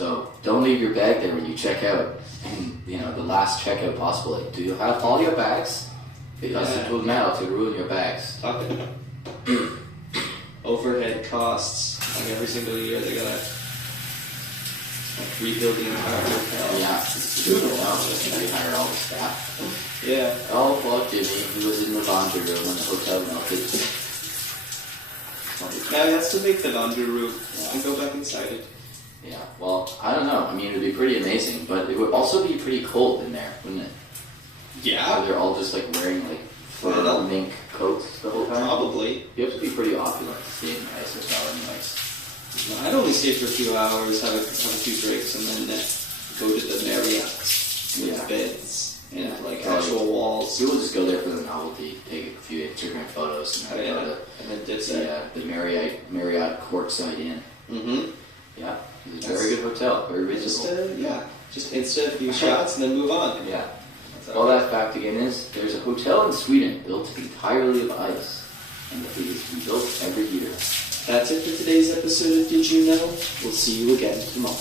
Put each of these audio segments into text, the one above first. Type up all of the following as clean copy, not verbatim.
So don't leave your bag there when you check out. And, the last checkout possible. Like, do you have all your bags? Because it will matter to ruin your bags. Talking about overhead costs. Like every single year they gotta rebuild the entire hotel. Yeah, they hire all the staff. Yeah. Oh, well, Jimmy, he was in the laundry room when the hotel melted. Now he has to make the laundry room and go back inside it. Yeah, well, I don't know. I mean, it would be pretty amazing, but it would also be pretty cold in there, wouldn't it? Yeah. They're all just like wearing like fur mink coats the whole time. Probably. You have to be pretty opulent to stay in the ice hotel, anyways. I'd only stay for a few hours, have a few drinks, and then go to the Marriott with beds and like actual walls. We will just go there for the novelty, take a few Instagram photos, and go to the Marriott Courtside Inn. Mm-hmm. Yeah, it's a very good hotel, very reasonable. Just insta a few shots and then move on. Yeah. All that fact again is, there's a hotel in Sweden built entirely of ice, and it is rebuilt every year. That's it for today's episode of Did You Know? We'll see you again tomorrow.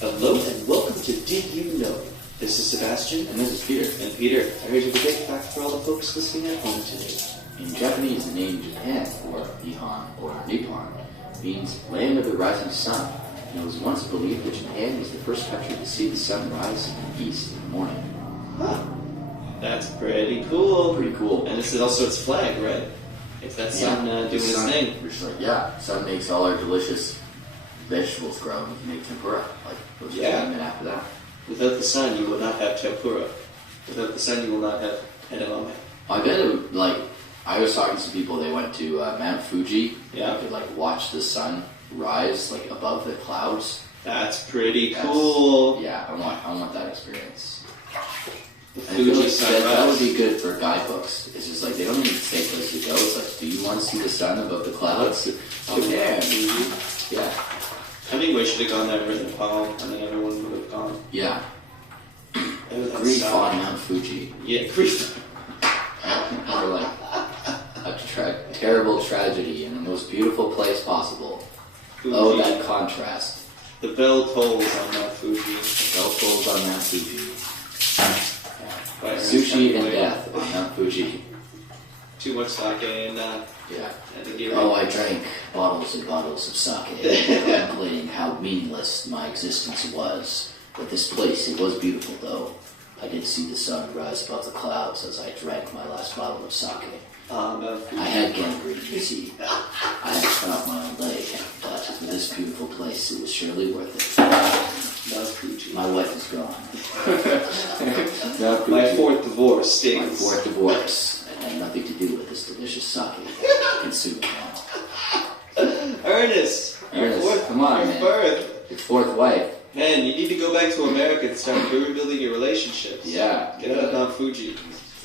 Hello and welcome to Did You Know? This is Sebastian. And this is Peter. And Peter, I heard you have a big fact for all the folks listening at home today. In Japanese, the name Japan, or Nihon, or Nippon, means land of the rising sun. And it was once believed that Japan was the first country to see the sun rise in the east in the morning. Huh. That's pretty cool. Pretty cool. And this is also its flag, right? If that sun doing its thing. Yeah, sun makes all our delicious vegetables grow, and we can make tempura. Like, what's the name after that? Without the sun, you will not have tempura. Without the sun, you will not have edamame. I bet it, I was talking to some people, they went to Mount Fuji. Yeah. They could, watch the sun rise, above the clouds. That's pretty cool. Yeah, I want that experience. Fuji sunrise. That would be good for guidebooks. It's just they don't need to say places to go. It's do you want to see the sun above the clouds? Okay. Yeah. I think we should have gone there and written a poem, and then everyone would have gone. Yeah. Grief on Mount Fuji. Yeah, grief. Or a terrible tragedy in the most beautiful place possible. Fuji. Oh, that contrast. The bell tolls on Mount Fuji. The bell tolls on Mount Fuji. Sushi and death on Mount Fuji. Too much sake and I drank bottles and bottles of sake, contemplating how meaningless my existence was. But this place, it was beautiful though. I did see the sun rise above the clouds as I drank my last bottle of sake. I had gangrene, you see. I had cut off my own leg, but for this beautiful place, it was surely worth it. Mount Fuji. My wife is gone. My fourth divorce stings. My fourth divorce. It had nothing to do with this delicious sake. Consume it now. Ernest, come on, man. Your fourth wife. Man, you need to go back to America and start rebuilding your relationships. Yeah. Get out of Mount Fuji.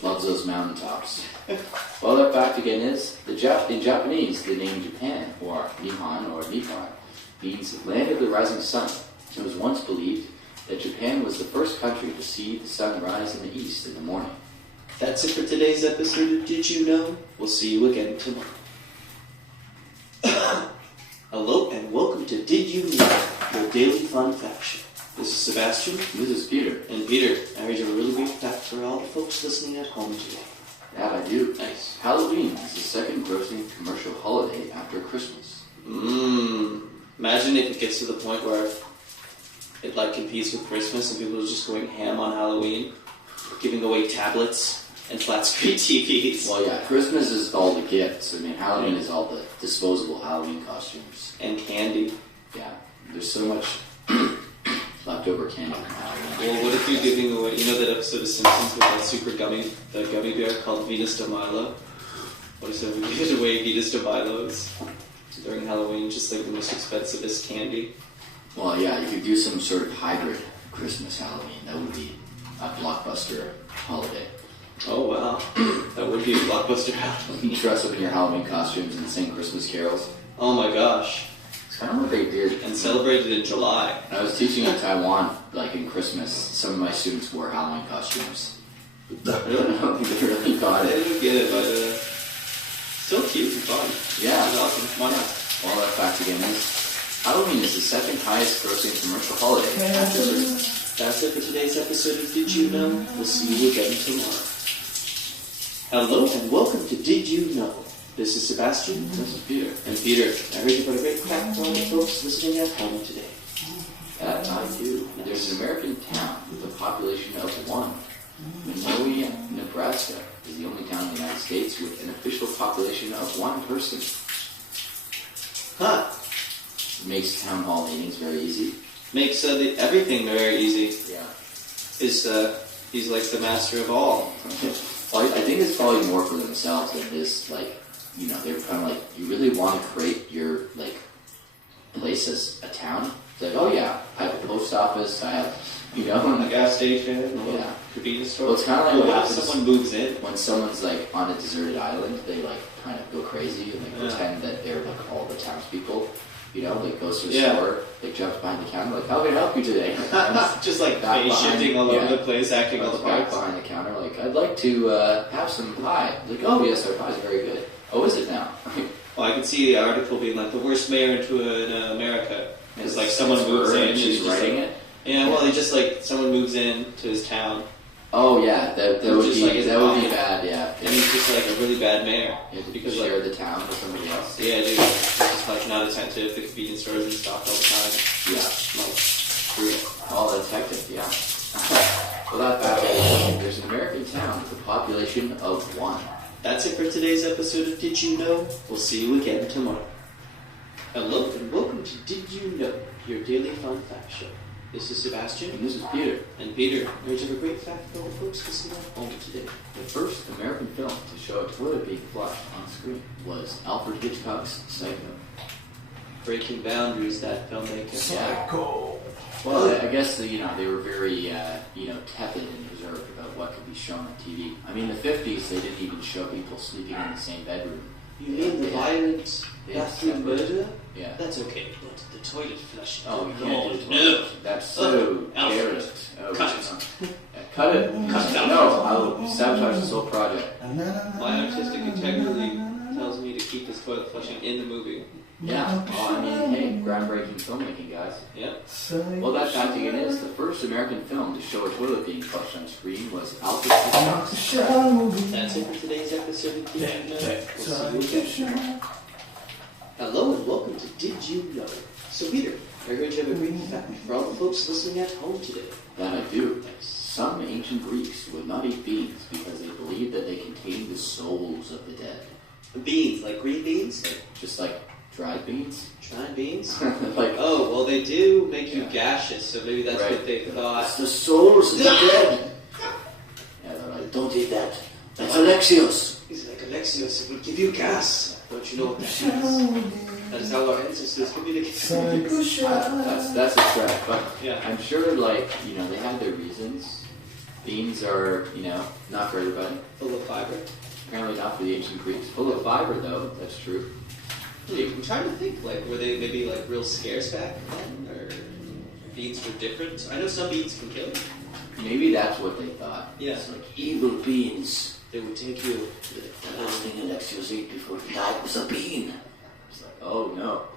Loves those mountaintops. Well, the fact again is, in Japanese, the name Japan, or Nihon, or Nippon, means land of the rising sun. It was once believed that Japan was the first country to see the sun rise in the east in the morning. That's it for today's episode of Did You Know? We'll see you again tomorrow. Hello and welcome to Did You Know? Your daily fun fact show. This is Sebastian. This is Peter. And Peter, I heard you have a really big fact for all the folks listening at home today. Yeah, I do. Nice. Halloween is the second grossing commercial holiday after Christmas. Imagine if it gets to the point where it competes with Christmas and people are just going ham on Halloween, giving away tablets and flat screen TVs. Well, yeah, Christmas is all the gifts. I mean, Halloween is all the disposable Halloween costumes. And candy. Yeah, there's so much leftover candy from Halloween. Well, what if you're giving away, that episode of Simpsons with that super gummy bear called Venus de Milo? What if we give away Venus de Milos during Halloween, just the most expensivest candy? Well, yeah, you could do some sort of hybrid Christmas Halloween. That would be a blockbuster holiday. Oh, wow. That would be a blockbuster Halloween. You dress up in your Halloween costumes and sing Christmas carols. Oh my gosh. It's kind of what they did. And celebrated in July. I was teaching in Taiwan, in Christmas. Some of my students wore Halloween costumes. Really? I don't think they really got it. They didn't get it, but still cute and fun. Yeah. It's awesome. Why not? All that fact again is, Halloween is the second highest grossing commercial holiday after Christmas. That's it for today's episode of Did You Know? We'll see you again tomorrow. Hello and welcome to Did You Know? This is Sebastian. This is Peter. And Peter, I heard you got a great fact for all the folks listening at home today. That I do. There's an American town with a population of 1. Minoia, Nebraska is the only town in the United States with an official population of 1 person. Huh. It makes town hall meetings very easy. Makes everything very easy. Yeah. He's like the master of all. Well, I think it's probably more for themselves than this, like, you know, they're kind of like, you really want to create your, like, place as a town? It's like, oh yeah, I have a post office, I have, you know, A gas station, yeah. convenience store. Well, it's kind of like what happens someone moves in. when someone's, like, on a deserted island, they, like, kind of go crazy and, like, pretend that they're, like, all the townspeople. You know, like, goes to a store, like, jumps behind the counter, like, how can I help you today? Just, like, face shifting all over the place, acting all the back parts. behind the counter, like, I'd like to have some pie. Like, oh, yes, our pie's very good. Oh, is it now? Well, I could see the article being, like, the worst mayor in America. It's like someone moves in and she's writing it? Yeah, well, he just, like, someone moves in to his town. Oh, yeah, that would just, be, like, that would be bad, yeah. And he's just, like, a really bad mayor. You have to because, share like, the town with somebody else. Yeah, dude. He's just, like, not attentive. The convenience stores in stock all the time. Yeah. Like, screw it. Oh, that's hectic, yeah. Well, that bad. There's an American town with a population of 1. That's it for today's episode of Did You Know? We'll see you again tomorrow. Hello and welcome to Did You Know? Your daily fun fact show. This is Sebastian. And this is Peter. And Peter, here's a great fact for all the folks listening at home today. The first American film to show a toilet being flushed on screen was Alfred Hitchcock's Psycho. Breaking boundaries, that filmmaker. Psycho! Well, I guess, you know, they were very, tepid and reserved about what could be shown on TV. I mean, in the 50s, they didn't even show people sleeping in the same bedroom. You mean the violent bathroom murder? Yeah. That's okay, but the toilet flush. Oh, you can't do no. toilet. That's so Alfred. Oh, Cut it. Cut it. Cut it out. No, I'll sabotage this whole project. My artistic integrity tells me to keep this toilet flushing in the movie. Yeah. Well, I mean, hey, groundbreaking filmmaking, guys. Yeah. Well, that fact again is, the first American film to show a toilet being flushed on screen was Alfred Hitchcock's. That's it for today's episode of Did You Know? We'll see you again. Hello and welcome to Did You Know? So Peter, I heard you have a great fact for all the folks listening at home today. That I do. Some ancient Greeks would not eat beans because they believed that they contained the souls of the dead. Beans, like green beans? Just like dried beans? Dried beans? Like, oh, well they do make you gaseous, so maybe that's right. what they thought. It's the souls of the dead. Yeah, they're like, don't eat that. That's Alexios. He's like, Alexios, it will give you gas. Don't you know what that is? That's how our ancestors communicated. That's a threat, but yeah. I'm sure, like, you know, they had their reasons. Beans are, you know, not for everybody. Full of fiber. Apparently not for the ancient Greeks. Full of fiber, though. That's true. I'm trying to think, like, were they maybe, like, real scarce back then? Or beans were different? I know some beans can kill you. Maybe that's what they thought. Yeah. It's like evil beans. They would take you. The last thing Alexios ate before he died was a bean. It's like, oh no.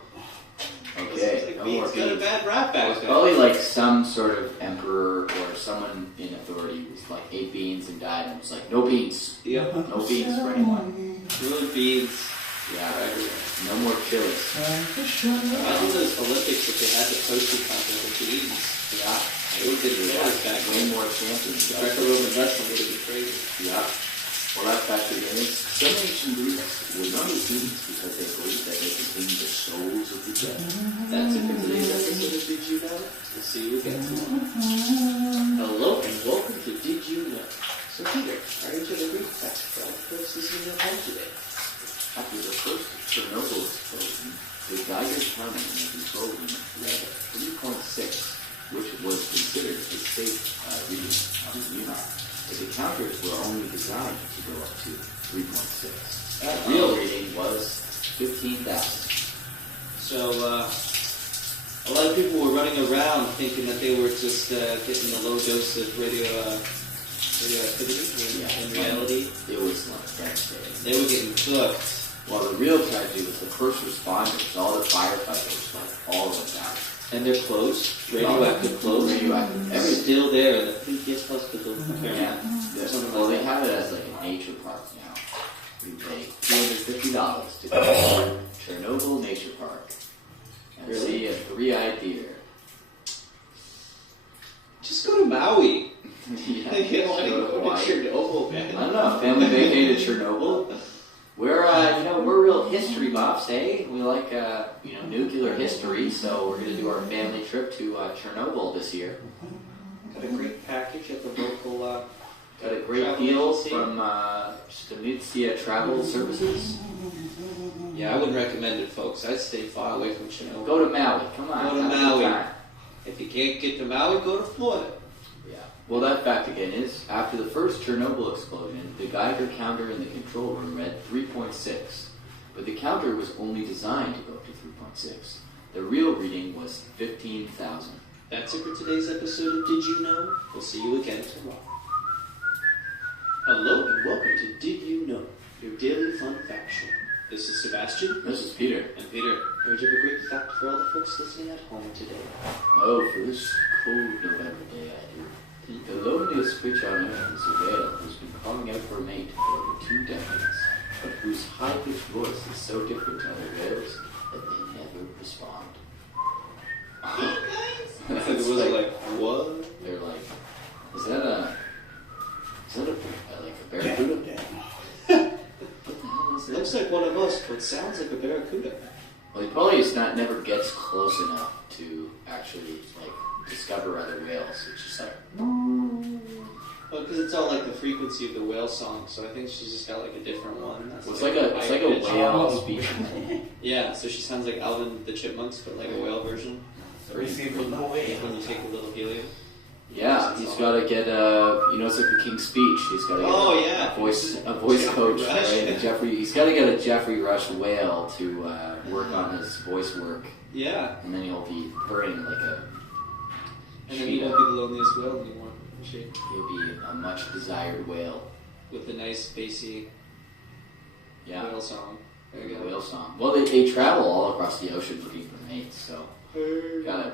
Okay, Like no beans more got beans. a bad rap back then. Probably like some sort of emperor or someone in authority was like, ate beans and died and was like, no beans. Yep. No beans for anyone. Ruined beans. Yeah, no more chilies. Imagine those Olympics if they had the posting contest of beans. Yeah. They would have been medals back Way then. more champions. Greco-Roman wrestling would have been crazy. Yeah. Well, that's actually it. Some ancient Greeks would not eat beans because they believed that they contained the souls of the dead. That's it for today's episode of Did You Know? We'll see you again tomorrow. Hello and welcome to Did You Know? So Peter, are you to the Greek fact for all the folks listening at home today? After the first Chernobyl explosion, the Geiger counter in the control room read 3.6, which was considered a safe reading of the unit. But the counters were only designed to go up to 3.6. The real reading was 15,000. So, a lot of people were running around thinking that they were just getting a low dose of radioactivity. In reality, it was like devastating. they were getting cooked. Well, the real tragedy was the first responders, all the firefighters, like all of them died. And they're closed, radioactive closed. Radioactive. Everything's still there in the previous hospital. Yeah. Well, they have it as like a nature park now. You pay $250 to go to Chernobyl Nature Park and see a three-eyed deer. Just go to Maui. Yeah, You don't want to go to Chernobyl, man. I don't know. Family vacated Chernobyl. We're we're real history buffs, eh? We like nuclear history, so we're gonna do our family trip to Chernobyl this year. Got a great package at the local. Got a great deal from Stanitsia Travel Services. Yeah, I wouldn't recommend it, folks. I'd stay far away from Chernobyl. Go to Maui. Come on. Go to Maui. If you can't get to Maui, go to Florida. Yeah. Well, that fact again is, after the first Chernobyl explosion, the Geiger counter in the control room read 3.6. But the counter was only designed to go up to 3.6. The real reading was 15,000. That's it for today's episode of Did You Know? We'll see you again tomorrow. Hello and welcome to Did You Know? Your daily fun fact show. This is Sebastian. This is Peter. And Peter, here you have a great fact for all the folks listening at home today. Oh, for this cold November day, I do. The loneliest creature on earth is a whale who's been calling out for a mate for over 2 decades, but whose high-pitched voice is so different to other whales that they never respond. It was like, what? They're like, is that a barracuda? What the hell is that? Looks like one of us, but sounds like a barracuda. Well, he probably never gets close enough to actually discover other whales. It's just like, Well, because it's all like the frequency of the whale song, so I think she's just got like a different one. That's it's like a whale speaking. Yeah, so she sounds like Alvin the Chipmunks, but like a whale version. When you take a little helium. Yeah, he's got to get it's like the King's Speech. He's got to get a voice coach, right? He's got to get a Jeffrey Rush whale to work on his voice work. Yeah. And then he'll be purring like a And then he won't be the loneliest whale anymore. He'll be a much desired whale. With a nice bassy whale song. There you go. Whale song. Well, they travel all across the ocean looking for mates, so gotta